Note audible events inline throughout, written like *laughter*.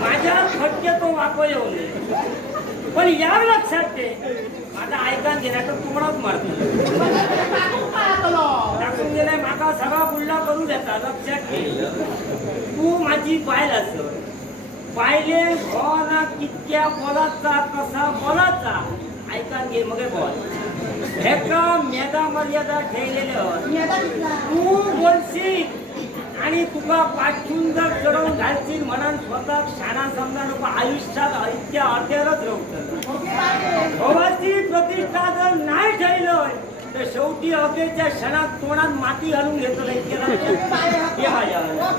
माझ्या तो वाको येऊ नये. पण या लक्षात ठे माझा ऐकान गेला तर तुम्हालाच मारतो टाकून गेलाय माका सगळा बुल्ला करू देता लक्षात ठे तू माझी पायल असं. पाहिले ना कितक्या बोलाचा कसा बोलाचा. ऐकान घे मग बोल. एका मेधा मर्यादा ठेवलेले. तू बोलशील. आणि तुका पाठवून जर चढवून घालशील म्हणून स्वतः शाणा समजा नको आयुष्यात राहतं ओके, बाय. भवाची प्रतिष्ठा जर नाही ठेवलं तर शेवटी अगेच्या क्षणात तोंडात माती घालून घेतो इतक्या हो,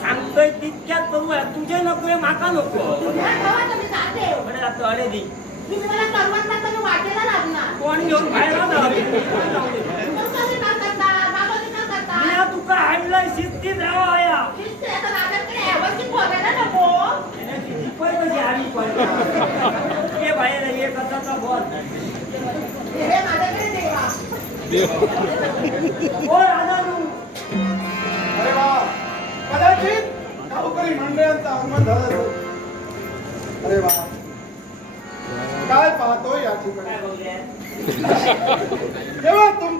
सांगतोय तितक्यात करूया तुझे नकोय माका नको ध्यान ठेवा, तुम्ही जाते. म्हणे आता अडे दी. कोण घेऊन बाहेर जावे तुमचं ते काम करता, बाबाचं मी तुका हाडलंय शिस्तीत राहा या. शिस्त आहे, आता राजांकडे व्यवस्थित बोलायला नको. पण कशी आली पण ये बाहेर ये कसाचा बोल? हे माझ्याकडे देवा. ओ राजानू अरे वा. कदाचित गावकरी मंडळांचा आगमन झालं असेल. अरे वा. काय पाहतो या ठिकाणी? काय बोलले? तेव्हा तुमचीच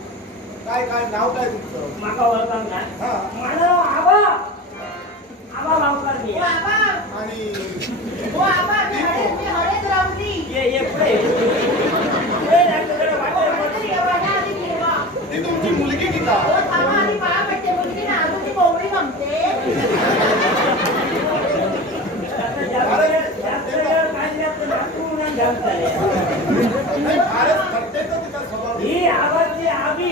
काय? काय नाव काय तुमचं माका वळखान काय हा मानव आबा आबा लावकार मी हो, आबा. आणि आबा, मी हळद- मी हळद लावली. ये ये पुढे ये. पुढे जा, तुझ्याकडे वाटेल हळद पडते. ठेवा, या आधी ठेवा. ती तुमची मुलगी की का हो, थांबा, आधी पाया पडते. मुलगी ना, अजून ती कोवळी गमते. आता जास्त वेळ- जास्त वेळ काढला तर नातू नाही जास्त आहे. नाही फारच खट्टे तर तिचा स्वभाव ही आवाजची आबी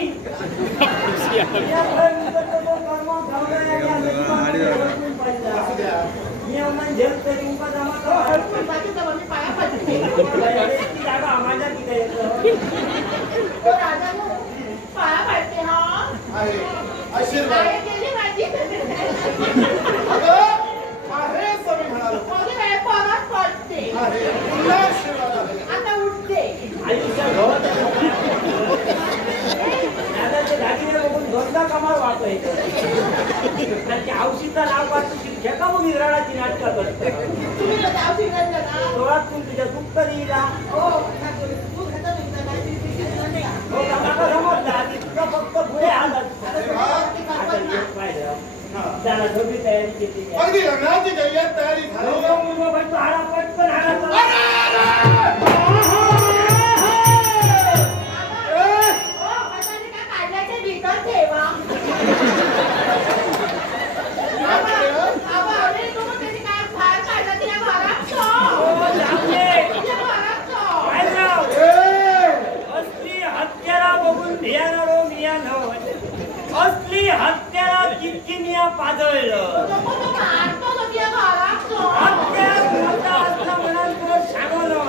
या पर्यंत तो कर्म ठेवला या नशिबामध्ये ओळखून पाहिजे. असू द्या नियमन झेल तरी उभा जमा कर. पण बाकी जवळ मी पाया पडते. ती जागा माझ्या तिथे येतं. हो, राजानो, पाया पडते, हा. आहे आशीर्वाद काय केली माझी? अगं आहे असं मी म्हणालो माझी वेळ परत पडते. आहे पुन्हा आशीर्वाद आहे आता उठते. आयुष्यात घोळ दादाचे दोनदा कमाल वाचायचं आणि ती औषधचा लाभ वाचूची खेका मग विराळाची नाटकं करते औषध का? डोळ्यातून तुझ्या दुःख येईला हो? हो समजला. तुझा फक्त पुढे. त्याला सगळी तयारी केली. अगदी लग्नाची जय्यत तयारी झाली. मुलगा हाडा पटकन हाडा मियानो भियानारो असली हत्याला कितकी मिया पाजळलं. हत्या मोठा असला म्हणून तो शाणो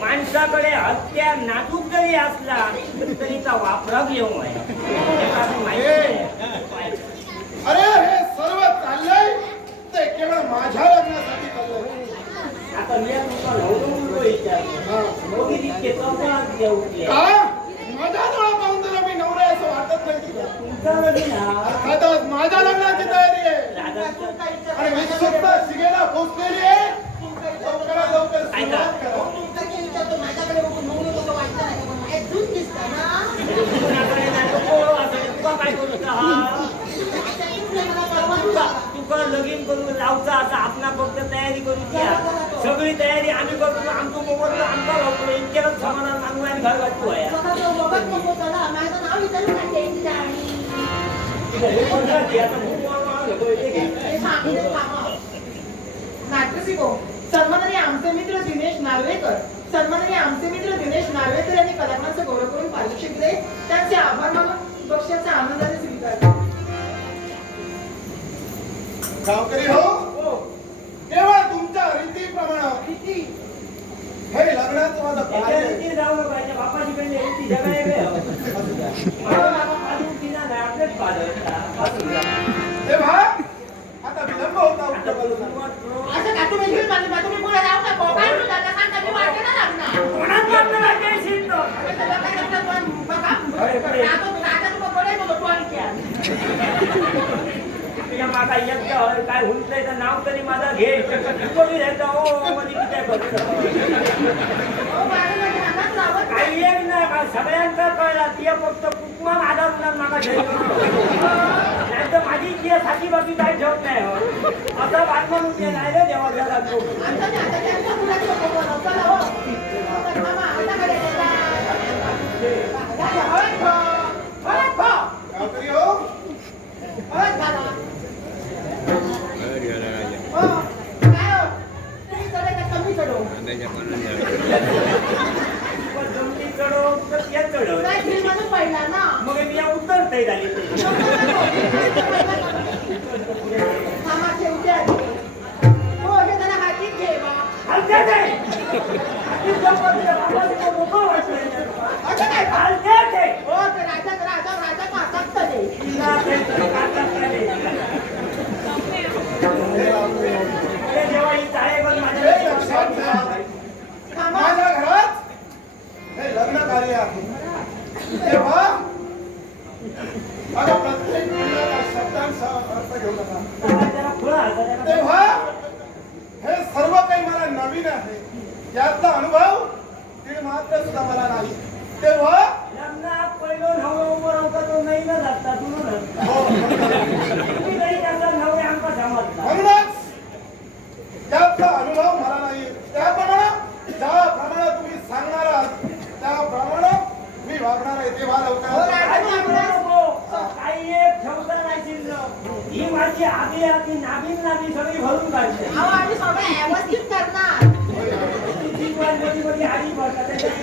माणसाकडे हत्या नाजूक जरी असला तरी त्या वापराक येऊ आहे हे काही माहिती आहे. अरे हे सर्व चाललंय ते केवळ माझ्या लग्नासाठी चाललंय आता मी तुमचा नवरो मुलगा विचारतो मोदी तितके चौकात घेऊ की. का माझ्या डोळा पाहून तुला मी नवरा आहे असं वाटत नाही तुला तुमचा लगीन हा अर्थातच माझ्या लग्नाची तयारी आहे दादाचं आणि मी सुद्धा शिगेला पोहोचलेली आहे लवकरात लवकर सुरुवात करा तुमचं ते विचारतो, माझ्याकडे बघून नवरी कसं वाटतं नाही का? पण माझ्यात दूध दिसतं ना. कुणाकडे नाही नको असं तुका काय करू हा तुला मला परवानगी तुका द्या. तुका लगीन करून लावचा असा आपला फक्त तयारी करू द्या सगळी तयारी आम्ही करतो आमचं मोबाईल आमचा लावतो इतक्याच समाधान मागू आणि घर वाटतो आहे बघा तो बघत नको चला, माझं नाव विचारू नका त्यांची आणि हे कोणतं आहे? आता खूप वाढवा घेतो इथे घे. ते सांगितलं थांबा. मेक्सिको सन्माननीय आमचे मित्र दिनेश नार्वेकर सन्माननीय आमचे मित्र दिनेश नार्वेकर यांनी कलाकारांचा गौरव करून पारितोषिक दिले. त्यांचे आभार मानून बक्षाचा आनंदाने स्वीकार गावकरी हो हो. केवळ तुमच्या रीतीप्रमाणे किती हे लग्नाचं माझं कार्य आहे. हो. तेव्हा आता विलंब होता. असं का तुम्ही घेऊन माझी तुम्ही पुढे जाऊ नका. काय म्हणू माझा एक काय करतात तर नाव तरी माझं घे. कोणी राहतं हो मध्ये किती करतो काही एक नाही सगळ्यांचा कळला ती फक्त कुकमा आधार म्हणून मागा तर माझी ती साची बाकी काय ठेवत नाही हो असं बातमान होते नाही रे देवा जगा तू आता नाही, आता त्यांच्या मुलाचं नको बनव. चला हो. आता. गावकरी हो. काय? तुम्ही कमी चढो? पण जमिनी चढो तर या चढव पहिला ना. मग मी या उतरतय झाली जेव्हा ही चाळे बघ माझ्या हे. माझ्या घरात हे आहे. तेव्हा आता प्रत्येक मुलाला शब्दांचा अर्थ घेऊ नका तेव्हा हे सर्व काही मला नवीन आहे. यातला अनुभव ते मात्र सुद्धा मला नाही. तेव्हा लग्नात पहिलं नवं उभं तो नाही ना तू तुम्ही म्हणूनच त्यातला अनुभव मला नाही. त्याप्रमाणे ज्याप्रमाणे तुम्ही सांगणार वागणार आहे तेव्हा हो, लवकर राजा काही एक ठेवता नाही शिल्लक. ही माझी आधी आधी नागिन नागी सगळी भरून अहो, आम्ही सगळं व्यवस्थित करणार. ती पण मध्ये मध्ये आली पडतात त्याच्यात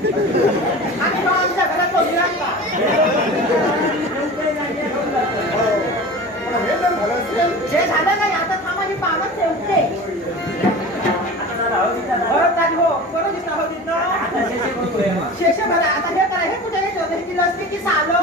जे झालं नाही आता थांबा मी पाहत ठेवते शेष भरा आता हे काय हे कुठे नाही ठेवलं हे दिलं असते की सालो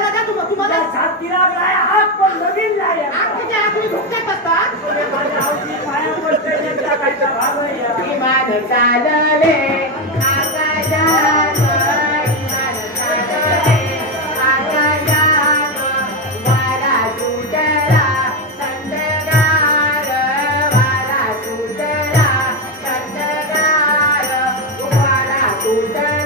लागला का तुम्हाला? तुम्हाला छाती लागलाय हात पण नवीन आखरी चालले Thank you.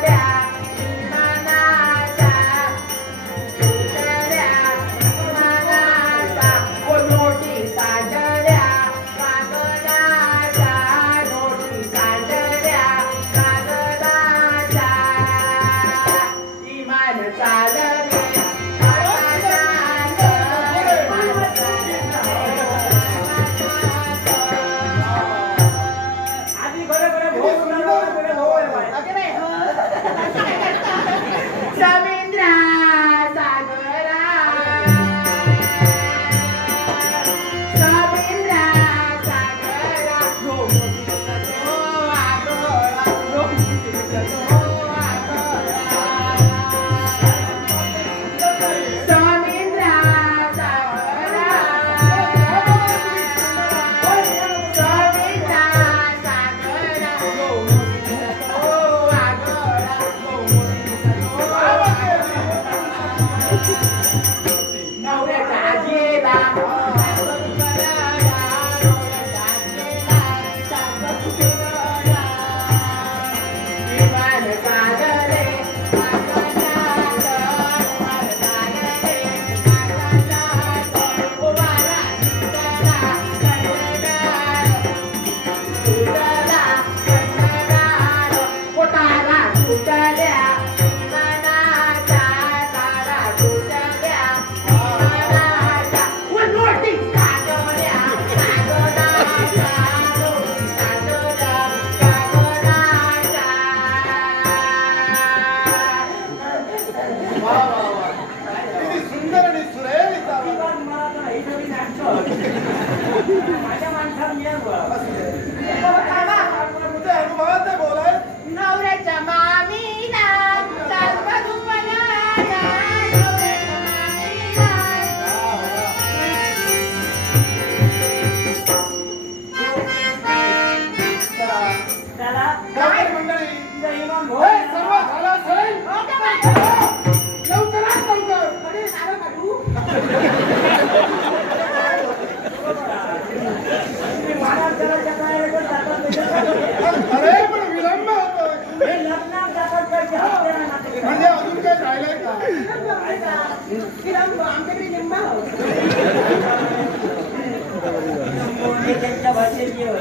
खेळ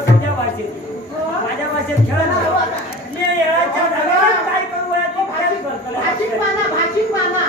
तुझ्या भाषेत माझ्या भाषेत खेळ काय करू भाषिक पाना भाषिक पाना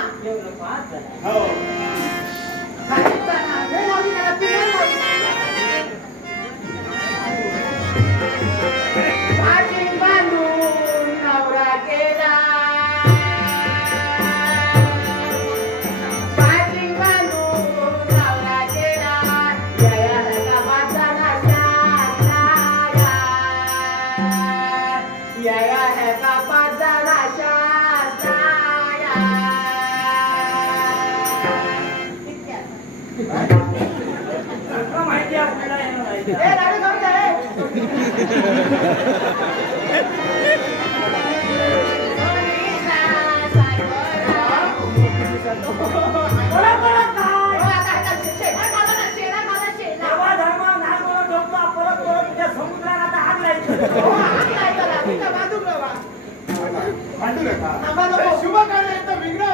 शुभ कार्य विग्रह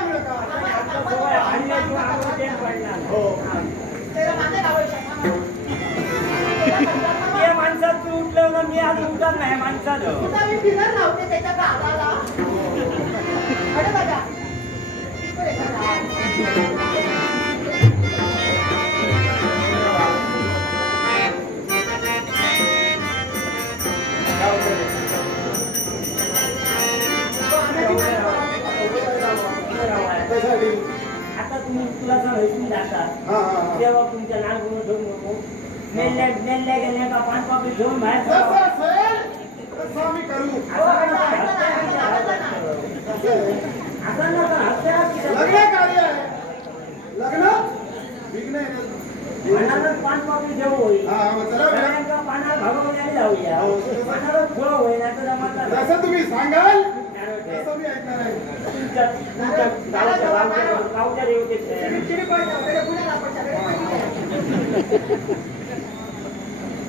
हो तू उठलं ना मी आज उठत नाही माणसाचं. आता तुम्ही तुला सांगायची जाता तेव्हा तुमच्या लहान मेल्ल्या मेल्ल्या गेल्या पान पापडी घेऊन बाहेर जसं असेल तसं आम्ही करू. असं नका हत्या लग्न कार्य आहे. लग्न? विघ्न पानाला पान पापडी देऊ. होईल पानाला भागवण्याने जाऊया. हो. पानाला फुलं होईल जसं तुम्ही सांगाल तसं मी ऐकणार आहे. गावच्या देवते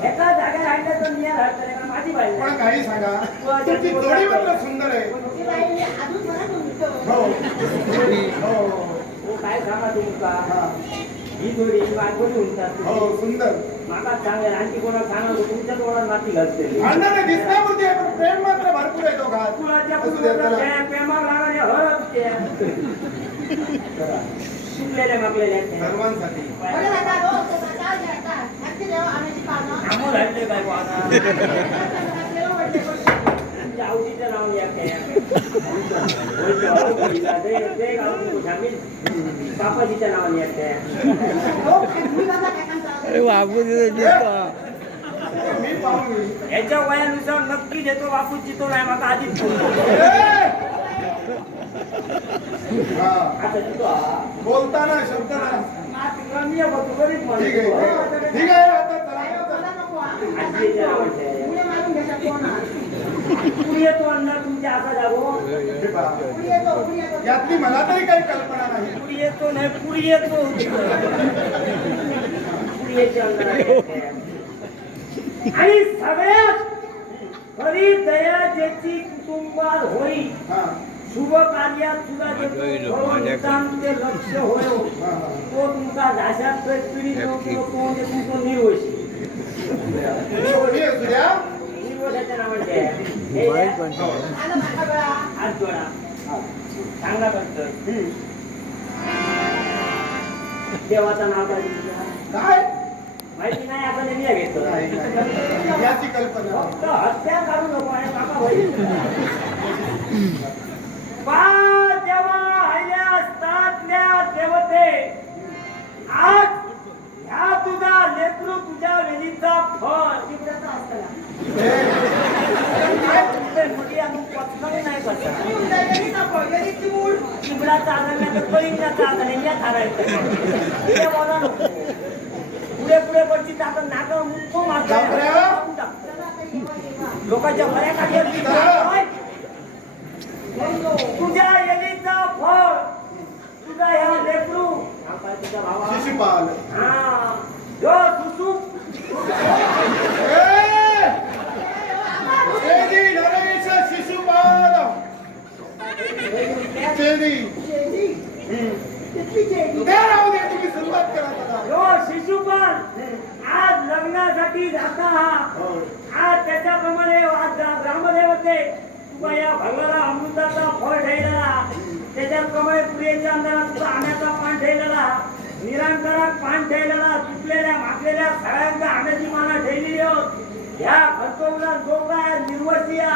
एका जागेवर आणलं तर मी राहतले का माझी बाई. पण काही सांगा तुमची जोडी मात्र सुंदर आहे. हो हो. हो. काय सांगा तुमका हा. जोडी म्हणतात हो सुंदर. माका सांगेल आणखी कोणाला सांगा तुमच्या घालते. दिसण्यापुरती आहे पण प्रेम मात्र भरपूर आहे कुणाच्या. प्रेमावर *laughs* शिकलेल्या मागलेल्या सर्वांसाठी. आमोल आवडीचं नाव या बापाजीच्या नावाने पाहून घेईन. याच्या वयानुसार नक्की देतो बापूची तो नाही माका आधीच! हा. आता. बोलताना शब्द नाही. मात रम्य होतो गरीब माणूस. ठीक आहे ठीक आहे. आता. यातली मला तरी काही कल्पना नाही पुढे येतो नाही पुढे येतो. आणि सगळ्यात खरी दया ज्याची कुटुंबात होई शुभ कार्यात उत्तम ते लक्ष होय हा. तो तुमचा झाशात पिढी तो तो म्हणजे तुमचं निर्वशी कोणी निर्वशाच्या. हे गळा. हात जोडा चांगला हम्म. देवाचं नाव काय? काय माहिती नाही आपण नेहमी घेतो. याची कल्पना फक्त हत्या करू नको आणि काका होईल देवा आल्या असतातल्या देवते. आज ह्या तुझा लेकरू तुझ्या वेलीचा फळ. तिकडचा असताना मुली आणून पचकरी नाही करता मी उदयगिरी का पडलेली मूळ. चिबडाचा आजार नाही तर आजार आहे या बोला नको पुढे पुढे पडची ताकद नाका येवा. लोकांच्या बऱ्या काढली तुझ्या येणीचा फळ तुझा ह्या लेकरू. शिशुपाल. हा. जो शिशुपाल. तुम्ही सुरुवात करा. जो शिशुपाल आज लग्नासाठी जाता हा. हो. आज त्याच्याप्रमाणे आज या भगवाला अमृताचा फळ ठेवलेला त्याच्याप्रमाणे प्रियेच्या अंतरात तुझा आम्याचा पान ठेवलेला निरांतरात पान ठेवलेला तुटलेल्या मागलेल्या सगळ्यांच्या आम्याची माना ठेवलेली होत ह्या खर्चवला जो काय निर्वसिया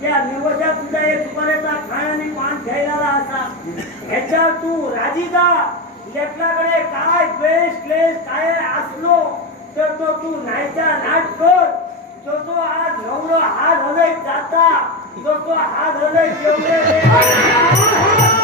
त्या निर्वशा तुझ्या एक सुपाऱ्याचा खाण्याने पान ठेवलेला असा. ह्याच्या तू राजी जा. लेकराकडे काय बेस क्लेश काय असलो तर तो तू नाहीचा नाट कर. तो तो आज नवरो हात हृदय जाता. तो तो हात हलय जेवले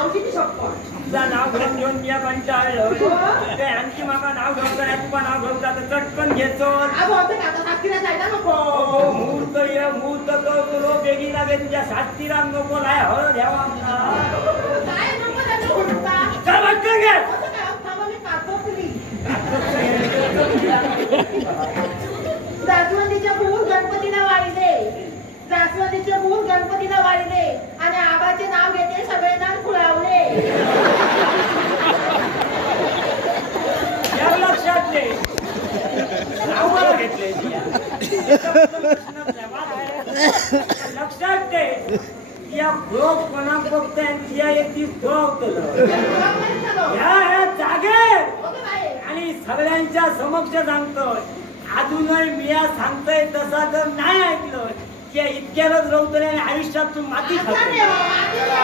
औषधी शकतो तुझा नाव घेऊन घेऊन मी पण टाळलं ते आणखी मामा नाव घेऊन करा तुका नाव घेऊन जात चटकन घेतो हो, हो, मूर्त ये मूर्त तो तुलो बेगी लागे तुझ्या साथीला नको लाय हळद ह्यावा हो चल भटकन घे. दासवंदीच्या फूल गणपतीला वाहिले समक्ष सांगतोय अजूनही मिया सांगतोय तसा जर नाही ऐकलं की इतक्यालाच रवतोय आणि आयुष्यात तू माती खातो